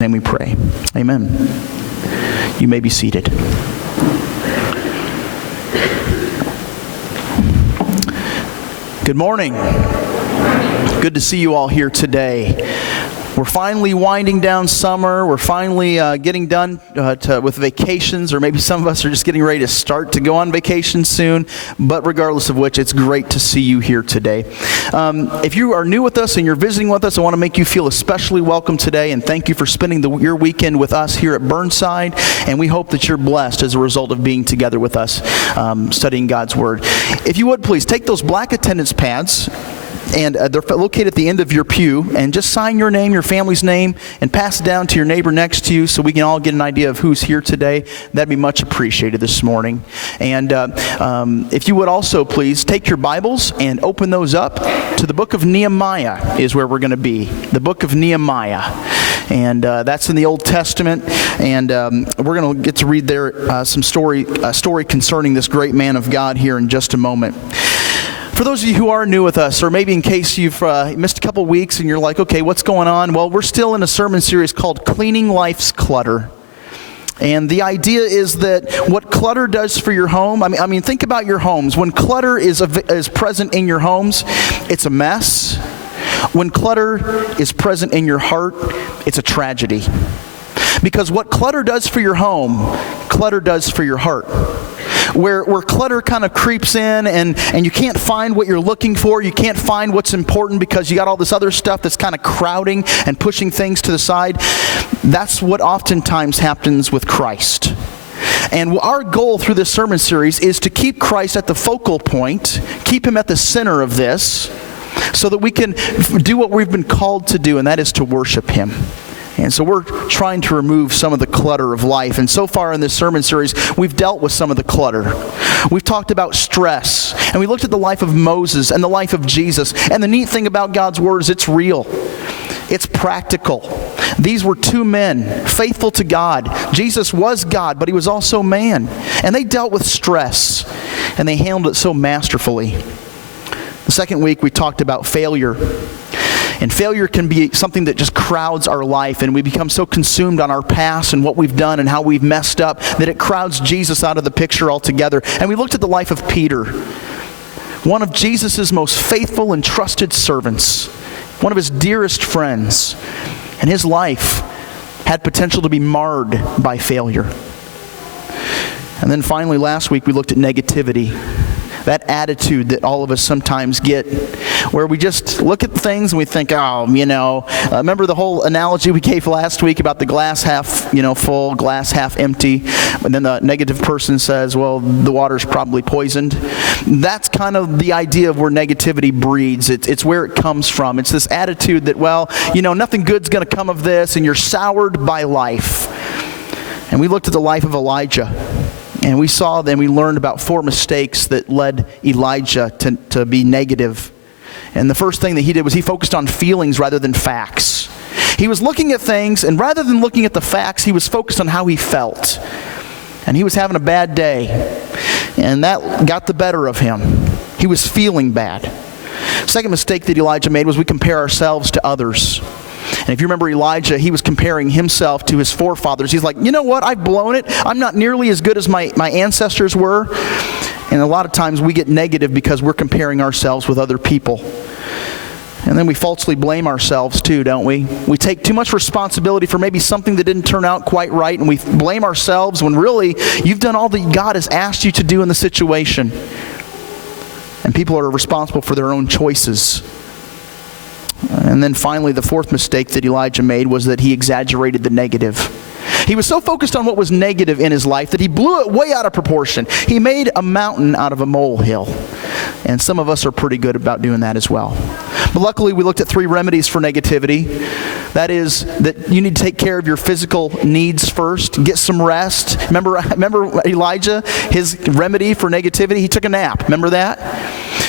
name we pray. Amen. You may be seated. Good morning. Good to see you all here today. We're finally winding down summer. We're finally getting done with vacations, or maybe some of us are just getting ready to start to go on vacation soon. But regardless of which, it's great to see you here today. If you are new with us and you're visiting with us, I want to make you feel especially welcome today, and thank you for spending your weekend with us here at Burnside. And we hope that you're blessed as a result of being together with us, studying God's Word. If you would, please take those black attendance pads, and they're located at the end of your pew, and just sign your name, your family's name, and pass it down to your neighbor next to you so we can all get an idea of who's here today. That'd be much appreciated this morning. And if you would also please take your Bibles and open those up to the book of Nehemiah is where we're going to be. The book of Nehemiah. And that's in the Old Testament, and we're going to get to read there a story concerning this great man of God here in just a moment. For those of you who are new with us, or maybe in case you've missed a couple weeks and you're like, okay, what's going on? Well, we're still in a sermon series called Cleaning Life's Clutter. And the idea is that what clutter does for your home, I mean, think about your homes. When clutter is present in your homes, it's a mess. When clutter is present in your heart, it's a tragedy. Because what clutter does for your home, clutter does for your heart. Where clutter kind of creeps in and you can't find what you're looking for, you can't find what's important because you got all this other stuff that's kind of crowding and pushing things to the side. That's what oftentimes happens with Christ. And our goal through this sermon series is to keep Christ at the focal point, keep him at the center of this, so that we can do what we've been called to do, and that is to worship him. And so we're trying to remove some of the clutter of life. And so far in this sermon series, we've dealt with some of the clutter. We've talked about stress. And we looked at the life of Moses and the life of Jesus. And the neat thing about God's Word is it's real. It's practical. These were two men, faithful to God. Jesus was God, but he was also man. And they dealt with stress. And they handled it so masterfully. The second week, we talked about failure. And failure can be something that just crowds our life, and we become so consumed on our past and what we've done and how we've messed up that it crowds Jesus out of the picture altogether. And we looked at the life of Peter, one of Jesus' most faithful and trusted servants, one of his dearest friends, and his life had potential to be marred by failure. And then finally, last week, we looked at negativity. That attitude that all of us sometimes get, where we just look at things and we think, remember the whole analogy we gave last week about the glass half, full, glass half empty, and then the negative person says, well, the water's probably poisoned. That's kind of the idea of where negativity breeds. It's where it comes from. It's this attitude that, nothing good's going to come of this, and you're soured by life. And we looked at the life of Elijah. And we saw then we learned about 4 mistakes that led Elijah to be negative. And the first thing that he did was he focused on feelings rather than facts. He was looking at things, and rather than looking at the facts, he was focused on how he felt. And he was having a bad day. And that got the better of him. He was feeling bad. Second mistake that Elijah made was we compare ourselves to others. And if you remember Elijah, he was comparing himself to his forefathers. He's like, you know what? I've blown it. I'm not nearly as good as my ancestors were. And a lot of times we get negative because we're comparing ourselves with other people. And then we falsely blame ourselves too, don't we? We take too much responsibility for maybe something that didn't turn out quite right, and we blame ourselves when really you've done all that God has asked you to do in the situation. And people are responsible for their own choices. And then finally, the fourth mistake that Elijah made was that he exaggerated the negative. He was so focused on what was negative in his life that he blew it way out of proportion. He made a mountain out of a molehill. And some of us are pretty good about doing that as well. But luckily, we looked at 3 remedies for negativity. That is that you need to take care of your physical needs first. Get some rest. Remember Elijah, his remedy for negativity? He took a nap. Remember that?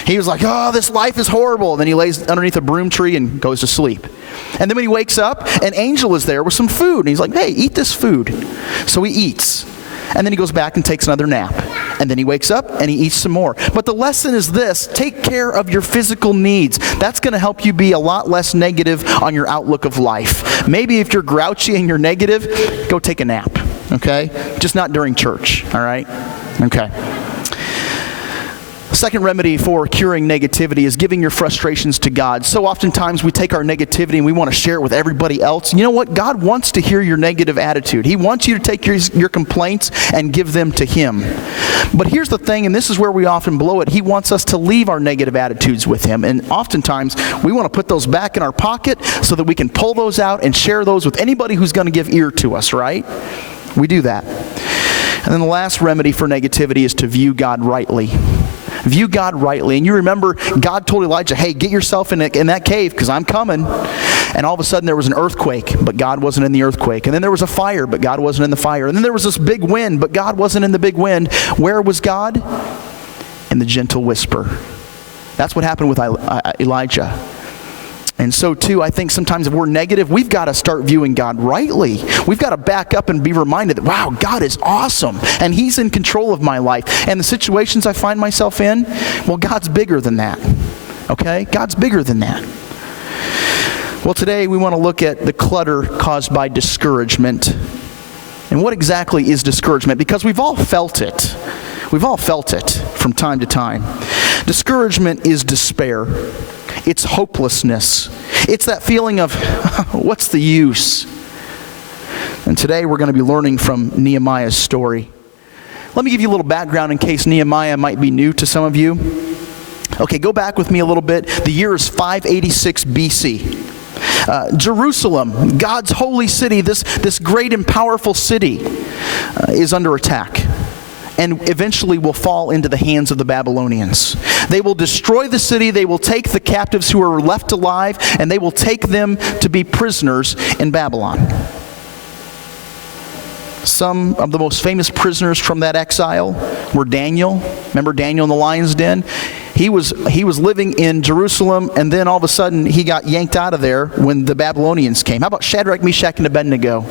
He was like, oh, this life is horrible. And then he lays underneath a broom tree and goes to sleep. And then when he wakes up, an angel is there with some food. And he's like, hey, eat this food. So he eats. And then he goes back and takes another nap. And then he wakes up and he eats some more. But the lesson is this: take care of your physical needs. That's going to help you be a lot less negative on your outlook of life. Maybe if you're grouchy and you're negative, go take a nap, okay? Just not during church, all right? Okay. The second remedy for curing negativity is giving your frustrations to God. So oftentimes we take our negativity and we want to share it with everybody else. You know what? God wants to hear your negative attitude. He wants you to take your complaints and give them to Him. But here's the thing, and this is where we often blow it. He wants us to leave our negative attitudes with Him. And oftentimes we want to put those back in our pocket so that we can pull those out and share those with anybody who's going to give ear to us, right? We do that. And then the last remedy for negativity is to view God rightly. View God rightly. And you remember God told Elijah, hey, get yourself in that cave because I'm coming. And all of a sudden there was an earthquake, but God wasn't in the earthquake. And then there was a fire, but God wasn't in the fire. And then there was this big wind, but God wasn't in the big wind. Where was God? In the gentle whisper. That's what happened with Elijah. And so too, I think sometimes if we're negative, we've got to start viewing God rightly. We've got to back up and be reminded that, wow, God is awesome, and He's in control of my life. And the situations I find myself in, well, God's bigger than that, okay? God's bigger than that. Well, today we want to look at the clutter caused by discouragement. And what exactly is discouragement? Because we've all felt it. We've all felt it from time to time. Discouragement is despair. It's hopelessness. It's that feeling of, what's the use? And today we're going to be learning from Nehemiah's story. Let me give you a little background in case Nehemiah might be new to some of you. Okay, go back with me a little bit. The year is 586 BC. Jerusalem, God's holy city, this great and powerful city, is under attack, and eventually will fall into the hands of the Babylonians. They will destroy the city, they will take the captives who are left alive, and they will take them to be prisoners in Babylon. Some of the most famous prisoners from that exile were Daniel. Remember Daniel in the lion's den? He was living in Jerusalem, and then all of a sudden he got yanked out of there when the Babylonians came. How about Shadrach, Meshach, and Abednego?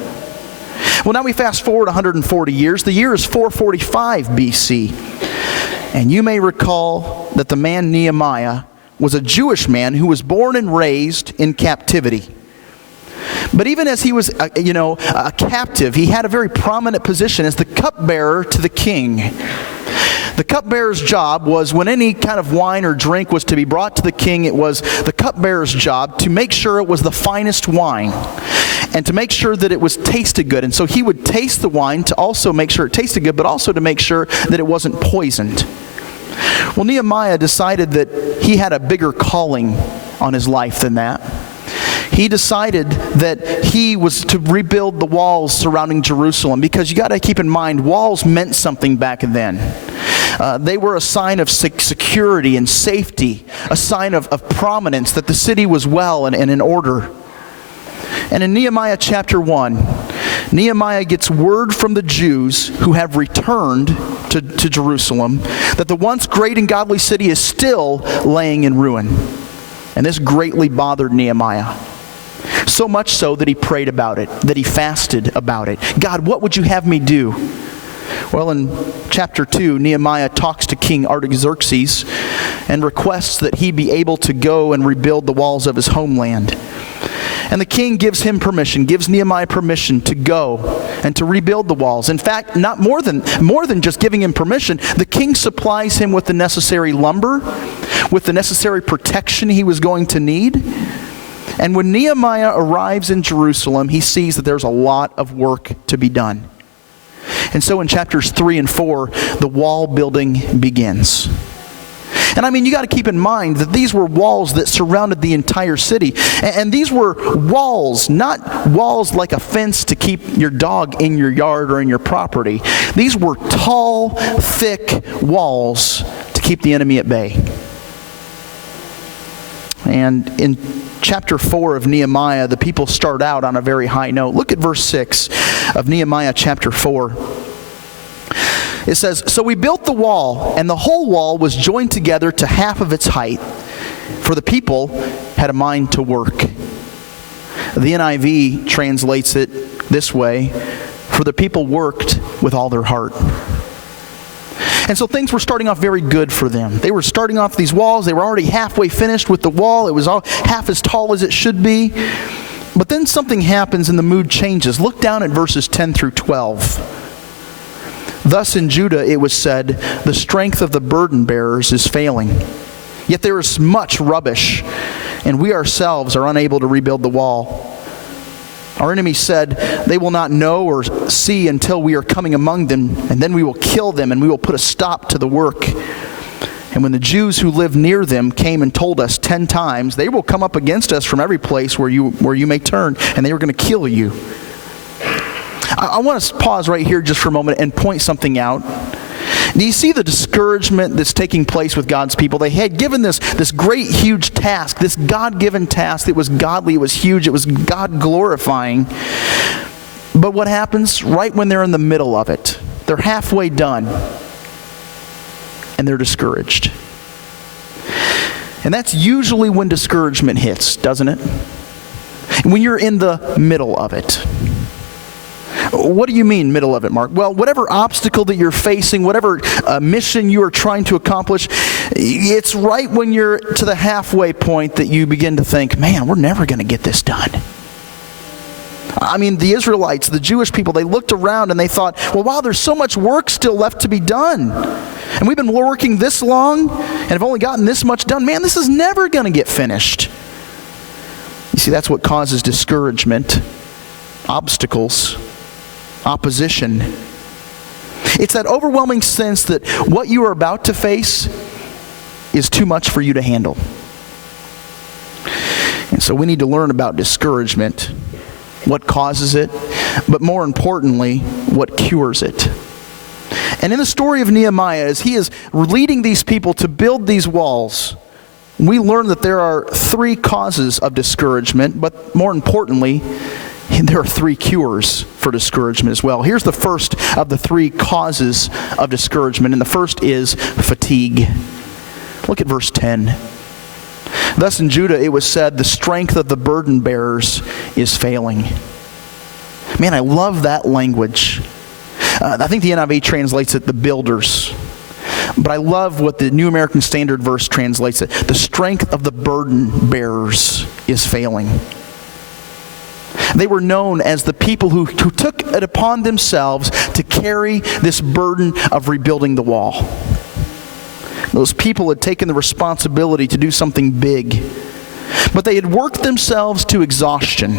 Well, now we fast forward 140 years. The year is 445 BC. And you may recall that the man Nehemiah was a Jewish man who was born and raised in captivity. But even as he was, a captive, he had a very prominent position as the cupbearer to the king. The cupbearer's job was, when any kind of wine or drink was to be brought to the king, it was the cupbearer's job to make sure it was the finest wine and to make sure that it was tasted good. And so he would taste the wine to also make sure it tasted good, but also to make sure that it wasn't poisoned. Well, Nehemiah decided that he had a bigger calling on his life than that. He decided that he was to rebuild the walls surrounding Jerusalem, because you got to keep in mind, walls meant something back then. They were a sign of security and safety, a sign of prominence, that the city was well and in order. And in Nehemiah chapter 1, Nehemiah gets word from the Jews who have returned to Jerusalem that the once great and godly city is still laying in ruin. And this greatly bothered Nehemiah. So much so that he prayed about it, that he fasted about it. God, what would you have me do? Well, in chapter 2, Nehemiah talks to King Artaxerxes and requests that he be able to go and rebuild the walls of his homeland. And the king gives him permission, gives Nehemiah permission to go and to rebuild the walls. In fact, not more than just giving him permission, the king supplies him with the necessary lumber, with the necessary protection he was going to need. And when Nehemiah arrives in Jerusalem, he sees that there's a lot of work to be done. And so in chapters 3 and 4, the wall building begins. And I mean, you got to keep in mind that these were walls that surrounded the entire city. And these were walls, not walls like a fence to keep your dog in your yard or in your property. These were tall, thick walls to keep the enemy at bay. And in chapter 4 of Nehemiah, the people start out on a very high note. Look at verse 6 of Nehemiah chapter 4. It says, "So we built the wall, and the whole wall was joined together to half of its height, for the people had a mind to work." The NIV translates it this way: "For the people worked with all their heart." And so things were starting off very good for them. They were starting off these walls. They were already halfway finished with the wall. It was all half as tall as it should be. But then something happens and the mood changes. Look down at verses 10 through 12. Thus in Judah it was said, the strength of the burden bearers is failing. Yet there is much rubbish, and we ourselves are unable to rebuild the wall. Our enemy said, they will not know or see until we are coming among them, and then we will kill them, and we will put a stop to the work. And when the Jews who lived near them came and told us 10 times, they will come up against us from every place where you may turn, and they are going to kill you. I want to pause right here just for a moment and point something out. Do you see the discouragement that's taking place with God's people? They had given this great, huge task, this God-given task that was godly, it was huge, it was God-glorifying. But what happens right when they're in the middle of it? They're halfway done, and they're discouraged. And that's usually when discouragement hits, doesn't it? When you're in the middle of it. What do you mean, middle of it, Mark? Well, whatever obstacle that you're facing, whatever mission you are trying to accomplish, it's right when you're to the halfway point that you begin to think, man, we're never going to get this done. I mean, the Israelites, the Jewish people, they looked around and they thought, well, wow, there's so much work still left to be done. And we've been working this long and have only gotten this much done. Man, this is never going to get finished. You see, that's what causes discouragement, obstacles, opposition. It's that overwhelming sense that what you are about to face is too much for you to handle. And so we need to learn about discouragement, what causes it, but more importantly, what cures it. And in the story of Nehemiah, as he is leading these people to build these walls, we learn that there are 3 causes of discouragement, but more importantly, there are 3 cures for discouragement as well. Here's the first of the 3 causes of discouragement, and the first is fatigue. Look at verse 10. Thus in Judah it was said, the strength of the burden bearers is failing. Man, I love that language. I think the NIV translates it the builders. But I love what the New American Standard Verse translates it. The strength of the burden bearers is failing. They were known as the people who took it upon themselves to carry this burden of rebuilding the wall. Those people had taken the responsibility to do something big, but they had worked themselves to exhaustion.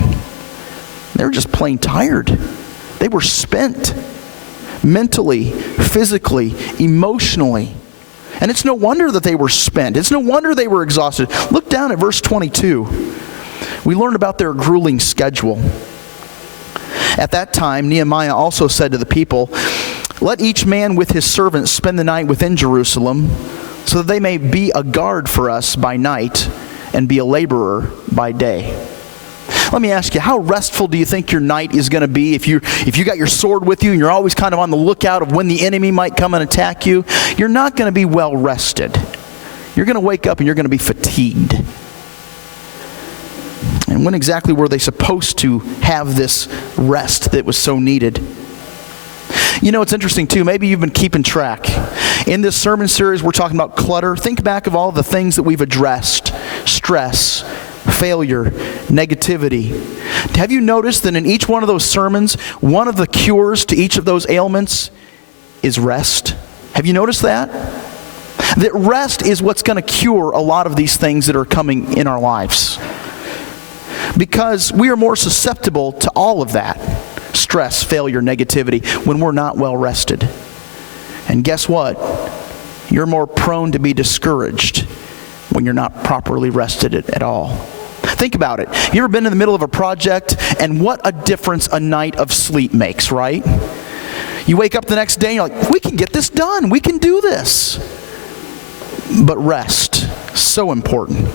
They were just plain tired. They were spent mentally, physically, emotionally. And it's no wonder that they were spent. It's no wonder they were exhausted. Look down at verse 22. We learn about their grueling schedule. At that time, Nehemiah also said to the people, let each man with his servants spend the night within Jerusalem, so that they may be a guard for us by night and be a laborer by day. Let me ask you, how restful do you think your night is going to be if you got your sword with you and you're always kind of on the lookout of when the enemy might come and attack you? You're not going to be well rested. You're going to wake up and you're going to be fatigued. And when exactly were they supposed to have this rest that was so needed? You know, it's interesting too, maybe you've been keeping track. In this sermon series, we're talking about clutter. Think back of all the things that we've addressed. Stress, failure, negativity. Have you noticed that in each one of those sermons, one of the cures to each of those ailments is rest? Have you noticed that? That rest is what's going to cure a lot of these things that are coming in our lives. Because we are more susceptible to all of that. Stress, failure, negativity, when we're not well rested. And guess what? You're more prone to be discouraged when you're not properly rested at all. Think about it. You ever been in the middle of a project, and what a difference a night of sleep makes, right? You wake up the next day and you're like, we can get this done. We can do this. But rest, so important.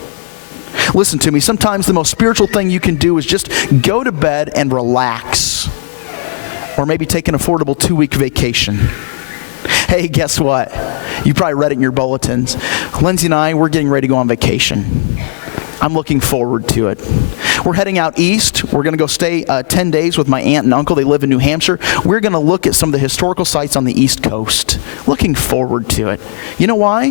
Listen to me, sometimes the most spiritual thing you can do is just go to bed and relax. Or maybe take an affordable 2-week vacation. Hey, guess what? You probably read it in your bulletins. Lindsay and I, we're getting ready to go on vacation. I'm looking forward to it. We're heading out east. We're going to go stay 10 days with my aunt and uncle. They live in New Hampshire. We're going to look at some of the historical sites on the East Coast. Looking forward to it. You know why?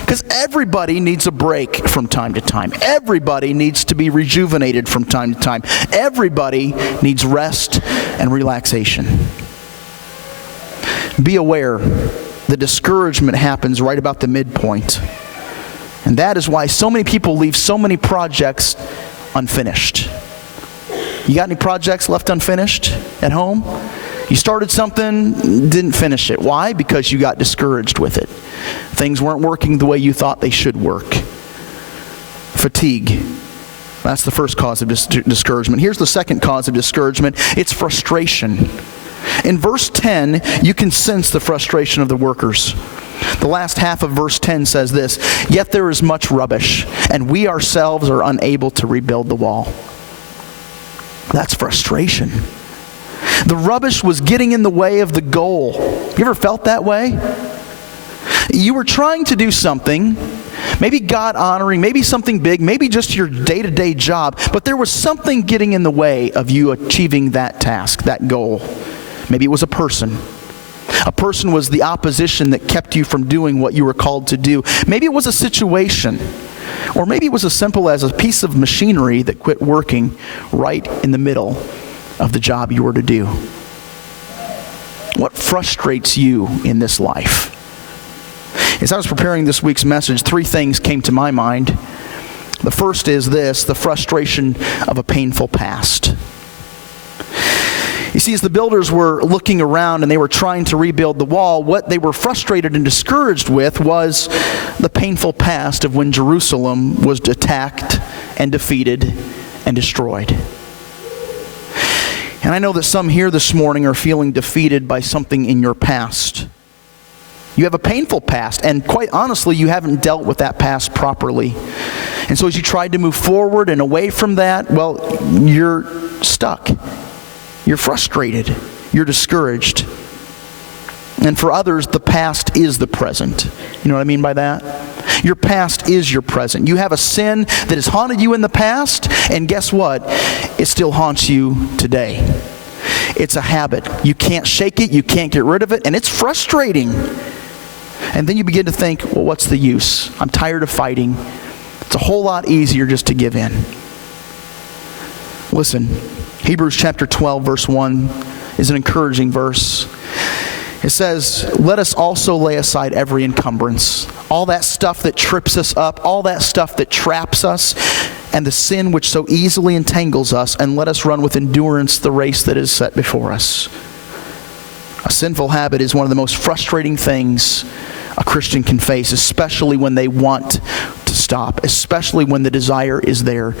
Because everybody needs a break from time to time. Everybody needs to be rejuvenated from time to time. Everybody needs rest and relaxation. Be aware, the discouragement happens right about the midpoint. And that is why so many people leave so many projects unfinished. You got any projects left unfinished at home? You started something, didn't finish it. Why? Because you got discouraged with it. Things weren't working the way you thought they should work. Fatigue. That's the first cause of discouragement. Here's the second cause of discouragement. It's frustration. In verse 10, you can sense the frustration of the workers. The last half of verse 10 says this, "Yet there is much rubbish, and we ourselves are unable to rebuild the wall." That's frustration. The rubbish was getting in the way of the goal. You ever felt that way? You were trying to do something, maybe God-honoring, maybe something big, maybe just your day-to-day job, but there was something getting in the way of you achieving that task, that goal. Maybe it was a person. A person was the opposition that kept you from doing what you were called to do. Maybe it was a situation. Or maybe it was as simple as a piece of machinery that quit working right in the middle of the job you were to do. What frustrates you in this life? As I was preparing this week's message, 3 things came to my mind. The first is this, the frustration of a painful past. You see, as the builders were looking around and they were trying to rebuild the wall, what they were frustrated and discouraged with was the painful past of when Jerusalem was attacked and defeated and destroyed. And I know that some here this morning are feeling defeated by something in your past. You have a painful past, and quite honestly, you haven't dealt with that past properly. And so as you tried to move forward and away from that, well, you're stuck. You're frustrated. You're discouraged. And for others, the past is the present. You know what I mean by that? Your past is your present. You have a sin that has haunted you in the past, and guess what? It still haunts you today. It's a habit. You can't shake it. You can't get rid of it, and it's frustrating. And then you begin to think, well, what's the use? I'm tired of fighting. It's a whole lot easier just to give in. Listen, Hebrews chapter 12, verse 1 is an encouraging verse. It says, "Let us also lay aside every encumbrance," all that stuff that trips us up, all that stuff that traps us, "and the sin which so easily entangles us, and let us run with endurance the race that is set before us." A sinful habit is one of the most frustrating things a Christian can face, especially when they want to stop, especially when the desire is there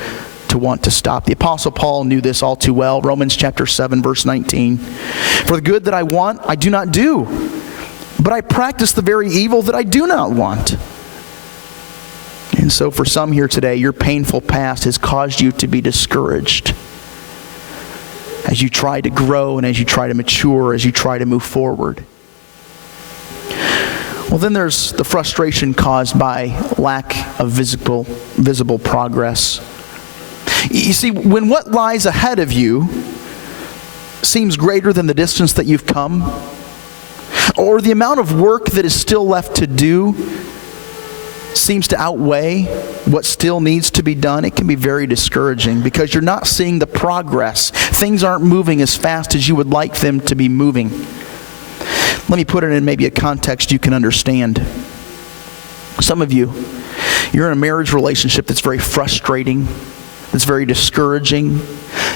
to want to stop. The Apostle Paul knew this all too well. Romans chapter 7, verse 19. "For the good that I want, I do not do, but I practice the very evil that I do not want." And so for some here today, your painful past has caused you to be discouraged as you try to grow and as you try to mature, as you try to move forward. Well, then there's the frustration caused by lack of visible progress. You see, when what lies ahead of you seems greater than the distance that you've come, or the amount of work that is still left to do seems to outweigh what still needs to be done, it can be very discouraging because you're not seeing the progress. Things aren't moving as fast as you would like them to be moving. Let me put it in maybe a context you can understand. Some of you, you're in a marriage relationship that's very frustrating, that's very discouraging.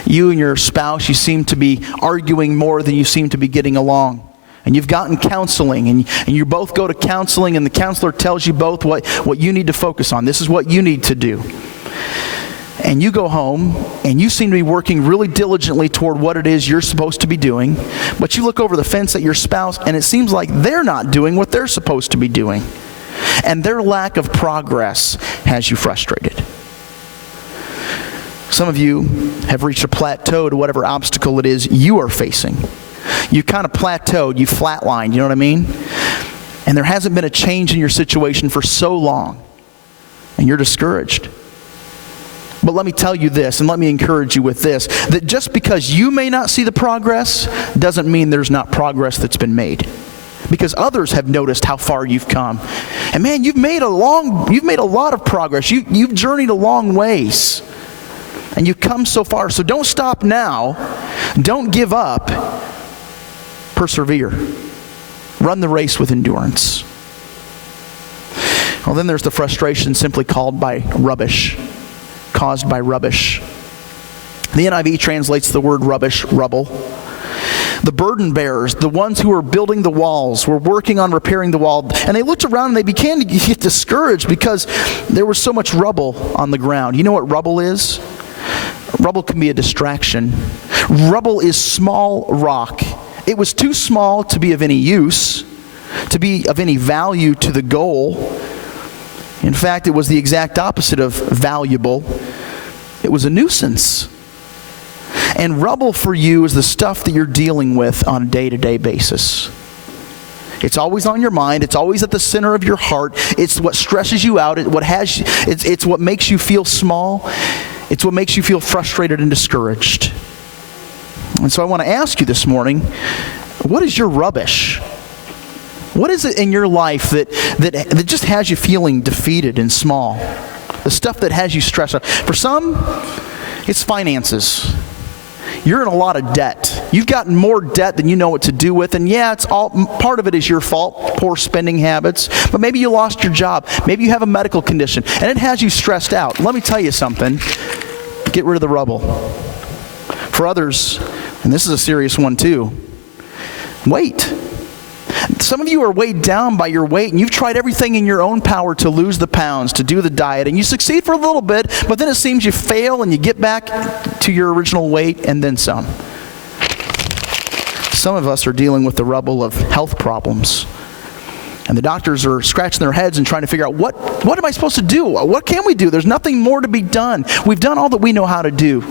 You and your spouse, you seem to be arguing more than you seem to be getting along. And you've gotten counseling, and you both go to counseling, and the counselor tells you both what you need to focus on. This is what you need to do. And you go home, and you seem to be working really diligently toward what it is you're supposed to be doing, but you look over the fence at your spouse, and it seems like they're not doing what they're supposed to be doing. And their lack of progress has you frustrated. Some of you have reached a plateau to whatever obstacle it is you are facing. You kind of plateaued, you flatlined, you know what I mean? And there hasn't been a change in your situation for so long, and you're discouraged. But let me tell you this, and let me encourage you with this, that just because you may not see the progress doesn't mean there's not progress that's been made. Because others have noticed how far you've come. And man, you've made a lot of progress. You've journeyed a long ways. And you've come so far. So don't stop now. Don't give up. Persevere. Run the race with endurance. Well, then there's the frustration simply caused by rubbish. The NIV translates the word rubbish, rubble. The burden bearers, the ones who were building the walls, were working on repairing the wall, and they looked around and they began to get discouraged because there was so much rubble on the ground. You know what rubble is? Rubble can be a distraction. Rubble is small rock. It was too small to be of any use, to be of any value to the goal. In fact, it was the exact opposite of valuable. It was a nuisance. And rubble for you is the stuff that you're dealing with on a day-to-day basis. It's always on your mind. It's always at the center of your heart. It's what stresses you out. It's what makes you feel small. It's what makes you feel frustrated and discouraged. And so I want to ask you this morning, what is your rubbish? What is it in your life that just has you feeling defeated and small? The stuff that has you stressed out. For some, it's finances. You're in a lot of debt. You've gotten more debt than you know what to do with. And yeah, part of it is your fault, poor spending habits. But maybe you lost your job. Maybe you have a medical condition. And it has you stressed out. Let me tell you something. Get rid of the rubble. For others, and this is a serious one too, wait. Some of you are weighed down by your weight, and you've tried everything in your own power to lose the pounds, to do the diet, and you succeed for a little bit, but then it seems you fail and you get back to your original weight and then some. Some of us are dealing with the rubble of health problems, and the doctors are scratching their heads and trying to figure out, what am I supposed to do? What can we do? There's nothing more to be done. We've done all that we know how to do,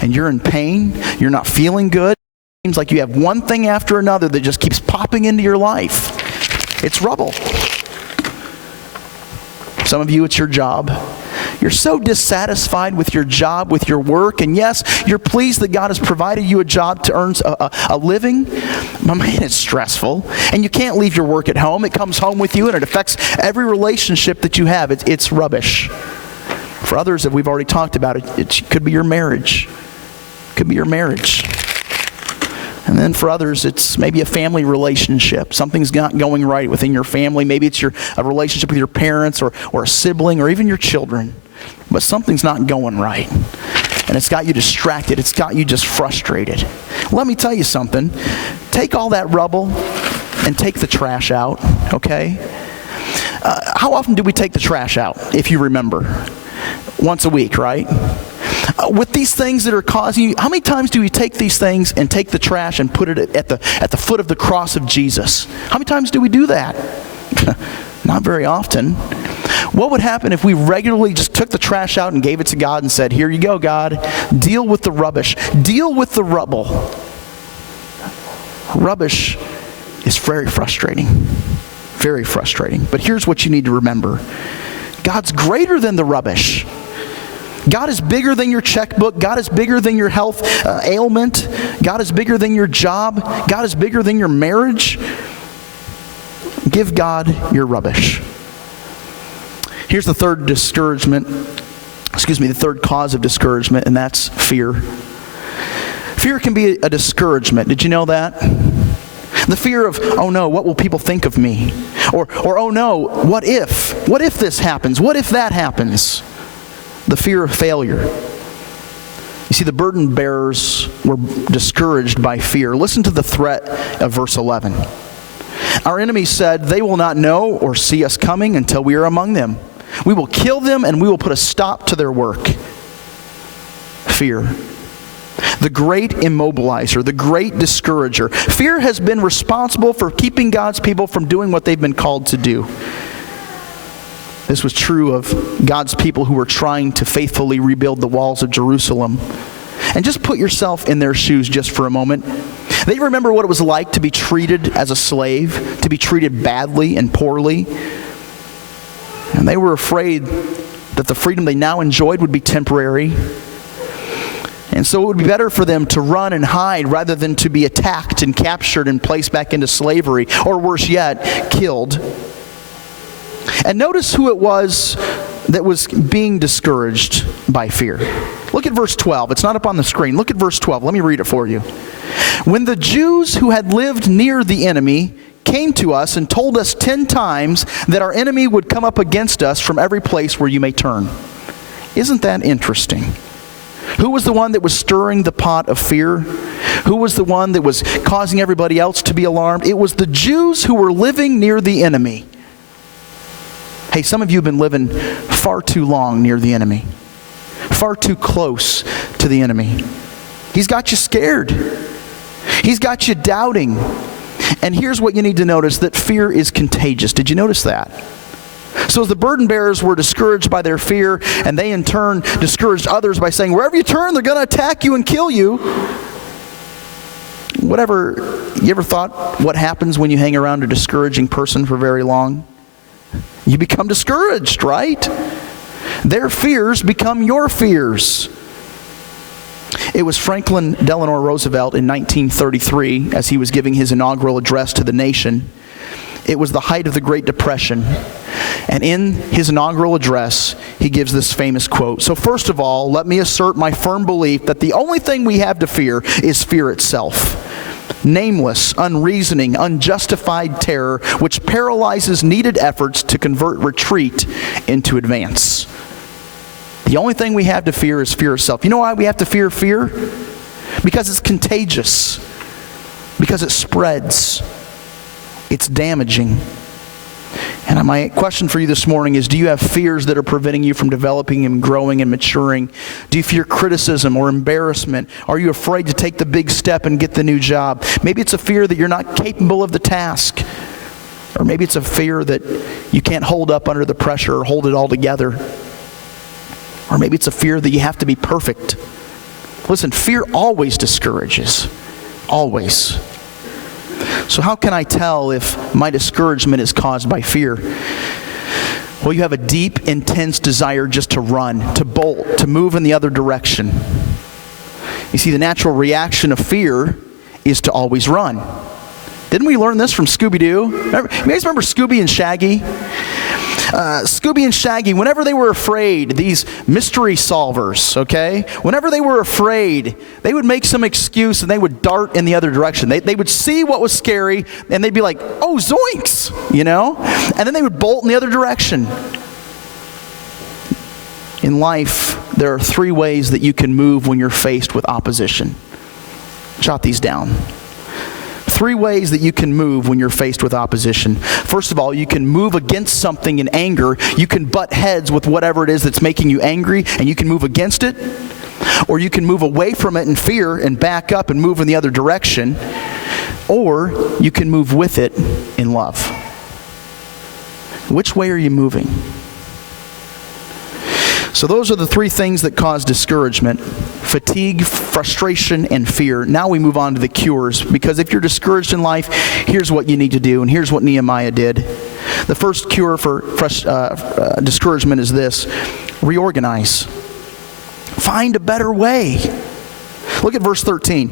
and you're in pain. You're not feeling good. Seems like you have one thing after another that just keeps popping into your life. It's rubble. Some of you, it's your job. You're so dissatisfied with your job, with your work, and yes, you're pleased that God has provided you a job to earn a living. But man, it's stressful. And you can't leave your work at home. It comes home with you, and it affects every relationship that you have. It's rubbish. For others, that we've already talked about, it could be your marriage. It could be your marriage. And then for others, it's maybe a family relationship. Something's not going right within your family. Maybe it's a relationship with your parents or a sibling or even your children. But something's not going right. And it's got you distracted. It's got you just frustrated. Let me tell you something. Take all that rubble and take the trash out, okay? How often do we take the trash out, if you remember? Once a week, right? With these things that are causing you, how many times do we take these things and take the trash and put it at the foot of the cross of Jesus? How many times do we do that? Not very often. What would happen if we regularly just took the trash out and gave it to God and said, here you go, God, deal with the rubbish. Deal with the rubble. Rubbish is very frustrating. Very frustrating. But here's what you need to remember. God's greater than the rubbish. God is bigger than your checkbook. God is bigger than your health ailment. God is bigger than your job. God is bigger than your marriage. Give God your rubbish. Here's the third third cause of discouragement, and that's fear. Fear can be a discouragement. Did you know that? The fear of, oh no, what will people think of me? Or oh no, what if? What if this happens? What if that happens? The fear of failure. You see, the burden bearers were discouraged by fear. Listen to the threat of verse 11. Our enemies said, they will not know or see us coming until we are among them. We will kill them and we will put a stop to their work. Fear. The great immobilizer, the great discourager. Fear has been responsible for keeping God's people from doing what they've been called to do. This was true of God's people who were trying to faithfully rebuild the walls of Jerusalem. And just put yourself in their shoes just for a moment. They remember what it was like to be treated as a slave, to be treated badly and poorly. And they were afraid that the freedom they now enjoyed would be temporary. And so it would be better for them to run and hide rather than to be attacked and captured and placed back into slavery, or worse yet, killed. And notice who it was that was being discouraged by fear. Look at verse 12. It's not up on the screen. Look at verse 12. Let me read it for you. When the Jews who had lived near the enemy came to us and told us 10 times that our enemy would come up against us from every place where you may turn. Isn't that interesting? Who was the one that was stirring the pot of fear? Who was the one that was causing everybody else to be alarmed? It was the Jews who were living near the enemy. Hey, some of you have been living far too long near the enemy. Far too close to the enemy. He's got you scared. He's got you doubting. And here's what you need to notice, that fear is contagious. Did you notice that? So as the burden bearers were discouraged by their fear, and they in turn discouraged others by saying, wherever you turn, they're going to attack you and kill you. You ever thought what happens when you hang around a discouraging person for very long? You become discouraged, right? Their fears become your fears. It was Franklin Delano Roosevelt in 1933, as he was giving his inaugural address to the nation. It was the height of the Great Depression. And in his inaugural address, he gives this famous quote. So first of all, let me assert my firm belief that the only thing we have to fear is fear itself. Nameless, unreasoning, unjustified terror which paralyzes needed efforts to convert retreat into advance. The only thing we have to fear is fear itself. You know why we have to fear fear? Because it's contagious. Because it spreads. It's damaging. And my question for you this morning is, do you have fears that are preventing you from developing and growing and maturing? Do you fear criticism or embarrassment? Are you afraid to take the big step and get the new job? Maybe it's a fear that you're not capable of the task. Or maybe it's a fear that you can't hold up under the pressure or hold it all together. Or maybe it's a fear that you have to be perfect. Listen, fear always discourages. Always. So how can I tell if my discouragement is caused by fear? Well, you have a deep, intense desire just to run, to bolt, to move in the other direction. You see, the natural reaction of fear is to always run. Didn't we learn this from Scooby-Doo? You guys remember Scooby and Shaggy? Scooby and Shaggy, whenever they were afraid, these mystery solvers, okay? Whenever they were afraid, they would make some excuse and they would dart in the other direction. They would see what was scary and they'd be like, oh, zoinks, you know? And then they would bolt in the other direction. In life, there are 3 ways that you can move when you're faced with opposition. Jot these down. 3 ways that you can move when you're faced with opposition. First of all, you can move against something in anger. You can butt heads with whatever it is that's making you angry, and you can move against it. Or you can move away from it in fear and back up and move in the other direction. Or you can move with it in love. Which way are you moving? So those are the 3 things that cause discouragement: fatigue, frustration, and fear. Now we move on to the cures, because if you're discouraged in life, here's what you need to do, and here's what Nehemiah did. The first cure for discouragement is this: reorganize. Find a better way. Look at verse 13.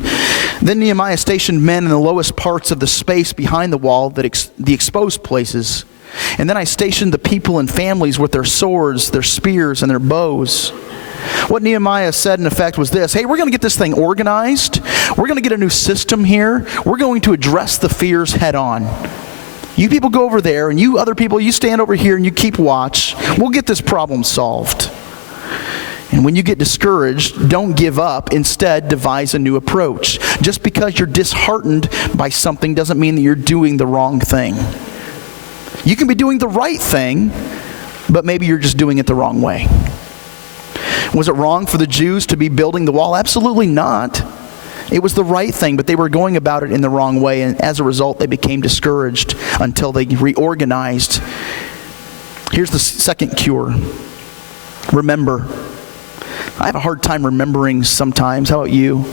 Then Nehemiah stationed men in the lowest parts of the space behind the wall, the exposed places. And then I stationed the people and families with their swords, their spears, and their bows. What Nehemiah said in effect was this: hey, we're going to get this thing organized. We're going to get a new system here. We're going to address the fears head on. You people go over there, and you other people, you stand over here and you keep watch. We'll get this problem solved. And when you get discouraged, don't give up. Instead, devise a new approach. Just because you're disheartened by something doesn't mean that you're doing the wrong thing. You can be doing the right thing, but maybe you're just doing it the wrong way. Was it wrong for the Jews to be building the wall? Absolutely not. It was the right thing, but they were going about it in the wrong way, and as a result, they became discouraged until they reorganized. Here's the second cure. Remember. I have a hard time remembering sometimes. How about you?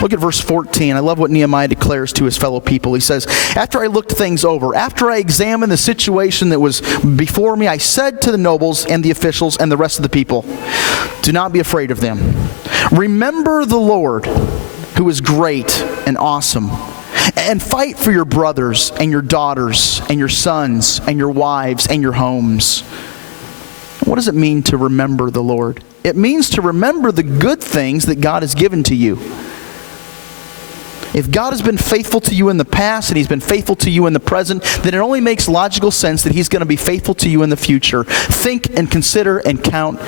Look at verse 14. I love what Nehemiah declares to his fellow people. He says, after I looked things over, after I examined the situation that was before me, I said to the nobles and the officials and the rest of the people, do not be afraid of them. Remember the Lord, who is great and awesome, and fight for your brothers and your daughters and your sons and your wives and your homes. What does it mean to remember the Lord? It means to remember the good things that God has given to you. If God has been faithful to you in the past and He's been faithful to you in the present, then it only makes logical sense that He's going to be faithful to you in the future. Think and consider and count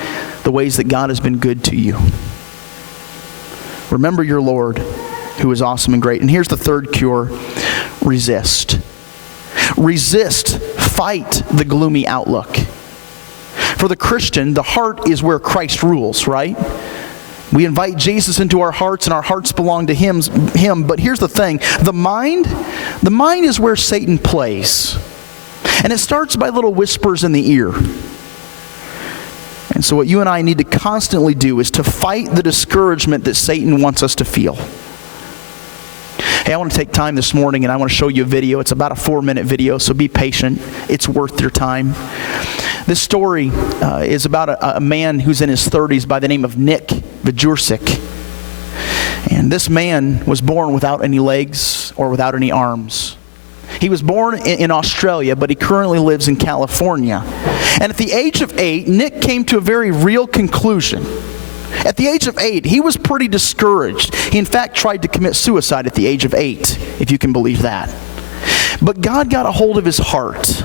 the ways that God has been good to you. Remember your Lord, who is awesome and great. And here's the third cure. Resist. Resist. Fight the gloomy outlook. For the Christian, the heart is where Christ rules, right? We invite Jesus into our hearts, and our hearts belong to Him. But here's the thing. The mind is where Satan plays. And it starts by little whispers in the ear. And so what you and I need to constantly do is to fight the discouragement that Satan wants us to feel. Hey, I want to take time this morning and I want to show you a video. It's about a 4-minute video, so be patient. It's worth your time. This story is about a man who's in his 30s by the name of Nick Vajurczyk. And this man was born without any legs or without any arms. He was born in Australia, but he currently lives in California. And at the age of 8, Nick came to a very real conclusion. At the age of 8, he was pretty discouraged. He, in fact, tried to commit suicide at the age of 8, if you can believe that. But God got a hold of his heart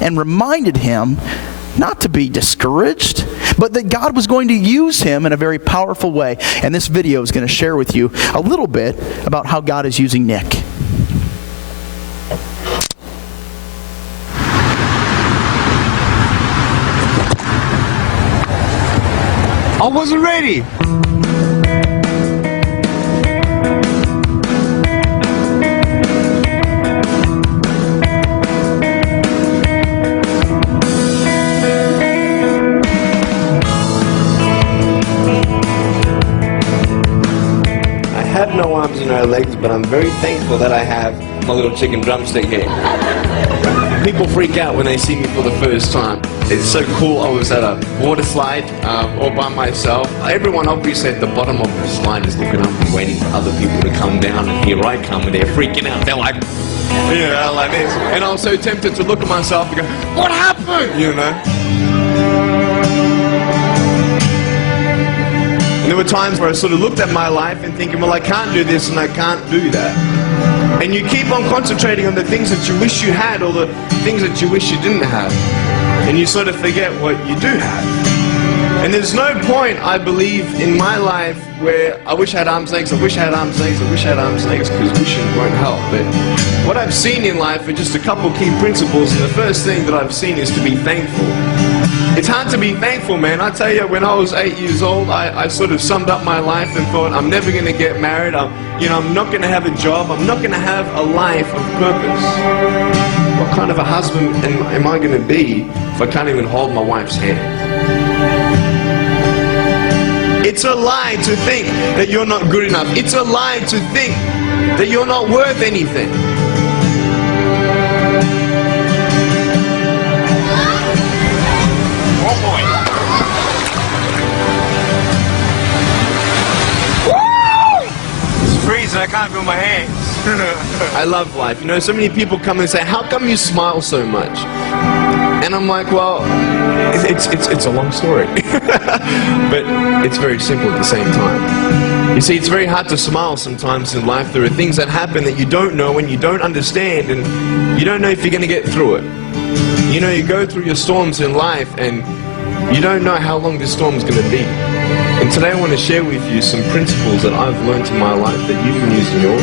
and reminded him not to be discouraged, but that God was going to use him in a very powerful way. And this video is going to share with you a little bit about how God is using Nick. I wasn't ready. I have no arms and no legs, but I'm very thankful that I have my little chicken drumstick here. People freak out when they see me for the first time. It's so cool. I was at a water slide all by myself. Everyone obviously at the bottom of the slide is looking up and waiting for other people to come down, and here I come and they're freaking out. They're like, you know, like this. And I was so tempted to look at myself and go, what happened? You know? And there were times where I sort of looked at my life and thinking, well, I can't do this and I can't do that. And you keep on concentrating on the things that you wish you had or the things that you wish you didn't have. And you sort of forget what you do have. And there's no point, I believe, in my life where I wish I had arms, legs, I wish I had arms, legs, I wish I had arms, legs, because wishing won't help. But what I've seen in life are just a couple key principles, and the first thing that I've seen is to be thankful. It's hard to be thankful, man. I tell you, when I was 8 years old, I sort of summed up my life and thought, I'm never going to get married. I'm not going to have a job. I'm not going to have a life of purpose. What kind of a husband am I going to be if I can't even hold my wife's hand? It's a lie to think that you're not good enough. It's a lie to think that you're not worth anything. I can't feel my hands. I love life. You know, so many people come and say, how come you smile so much? And I'm like, well, it's a long story. But it's very simple at the same time. You see, it's very hard to smile sometimes in life. There are things that happen that you don't know and you don't understand, and you don't know if you're going to get through it. You know, you go through your storms in life and you don't know how long this storm is going to be. And today I want to share with you some principles that I've learned in my life that you can use in yours.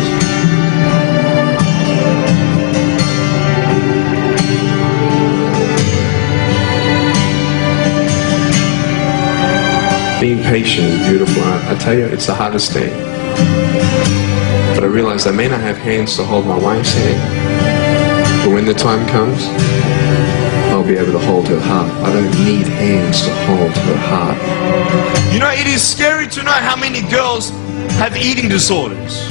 Being patient is beautiful. I tell you, it's the hardest thing. But I realize I may not have hands to hold my wife's hand, but when the time comes, I'll be able to hold her heart. I don't need hands to hold her heart. You know, it is scary to know how many girls have eating disorders.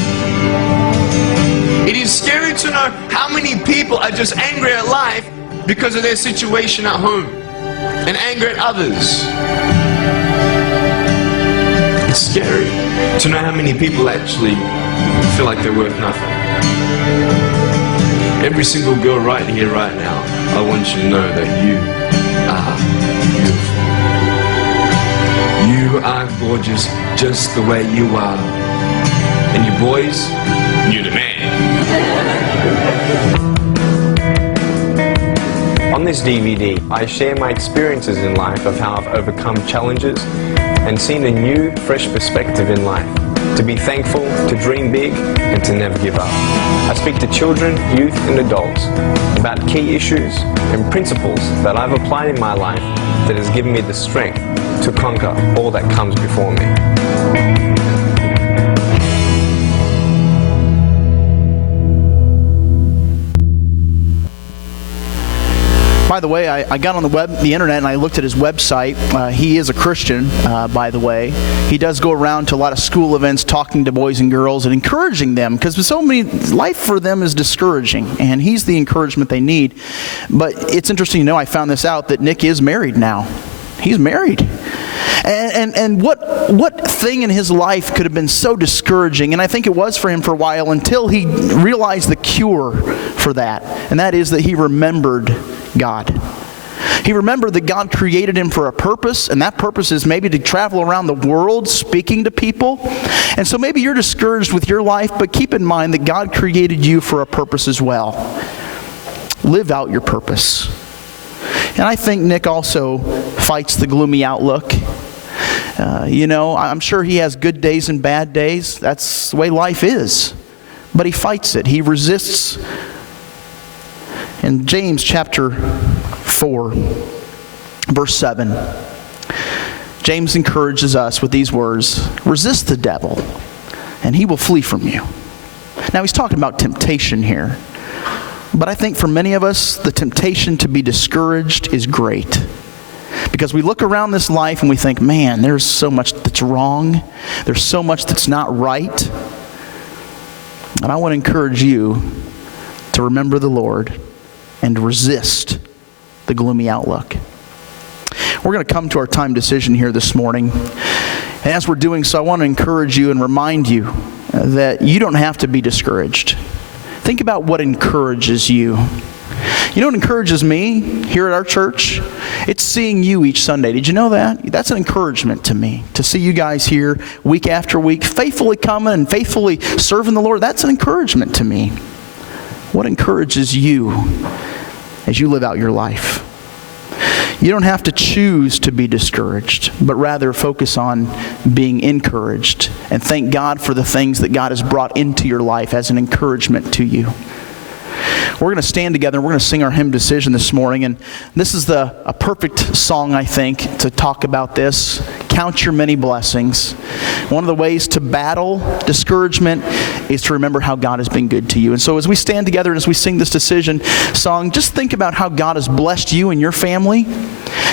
It is scary to know how many people are just angry at life because of their situation at home and angry at others. It's scary to know how many people actually feel like they're worth nothing. Every single girl right here, right now, I want you to know that you are beautiful. You are gorgeous just the way you are. And you boys, you're the man. On this DVD, I share my experiences in life of how I've overcome challenges and seen a new, fresh perspective in life. To be thankful, to dream big, and to never give up. I speak to children, youth, and adults about key issues and principles that I've applied in my life that has given me the strength to conquer all that comes before me. By the way, I got on the internet and I looked at his website. He is a Christian, by the way. He does go around to a lot of school events talking to boys and girls and encouraging them, because life for them is discouraging, and he's the encouragement they need. But it's interesting to know, I found this out, that Nick is married now. He's married. And what thing in his life could have been so discouraging? And I think it was for him for a while, until he realized the cure for that. And that is that he remembered God. He remembered that God created him for a purpose, and that purpose is maybe to travel around the world speaking to people. And so maybe you're discouraged with your life, but keep in mind that God created you for a purpose as well. Live out your purpose. And I think Nick also fights the gloomy outlook. I'm sure he has good days and bad days. That's the way life is. But he fights it. He resists. In James chapter 4, verse 7, James encourages us with these words: resist the devil, and he will flee from you. Now, he's talking about temptation here. But I think for many of us, the temptation to be discouraged is great. Because we look around this life and we think, man, there's so much that's wrong. There's so much that's not right. And I want to encourage you to remember the Lord and resist the gloomy outlook. We're going to come to our time decision here this morning. And as we're doing so, I want to encourage you and remind you that you don't have to be discouraged. Think about what encourages you. You know what encourages me here at our church? It's seeing you each Sunday. Did you know that? That's an encouragement to me, to see you guys here week after week, faithfully coming and faithfully serving the Lord. That's an encouragement to me. What encourages you as you live out your life? You don't have to choose to be discouraged, but rather focus on being encouraged and thank God for the things that God has brought into your life as an encouragement to you. We're going to stand together and we're going to sing our hymn decision this morning. And this is a perfect song, I think, to talk about this. Count your many blessings. One of the ways to battle discouragement is to remember how God has been good to you. And so as we stand together and as we sing this decision song, just think about how God has blessed you and your family.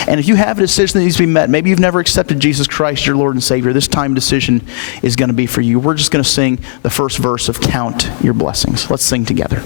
And if you have a decision that needs to be met, maybe you've never accepted Jesus Christ, your Lord and Savior, this time decision is going to be for you. We're just going to sing the first verse of Count Your Blessings. Let's sing together.